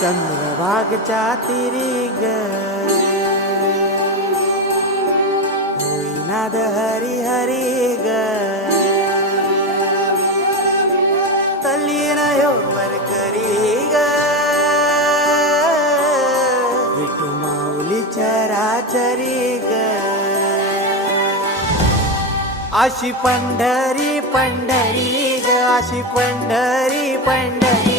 चंद्रभागच्या तिरी ग होईनाद हरी हरी ग तल्लीन वर करी ग विठू माऊली चराचरी ग अशी पंढरी पंढरी ग अशी पंढरी पंढरी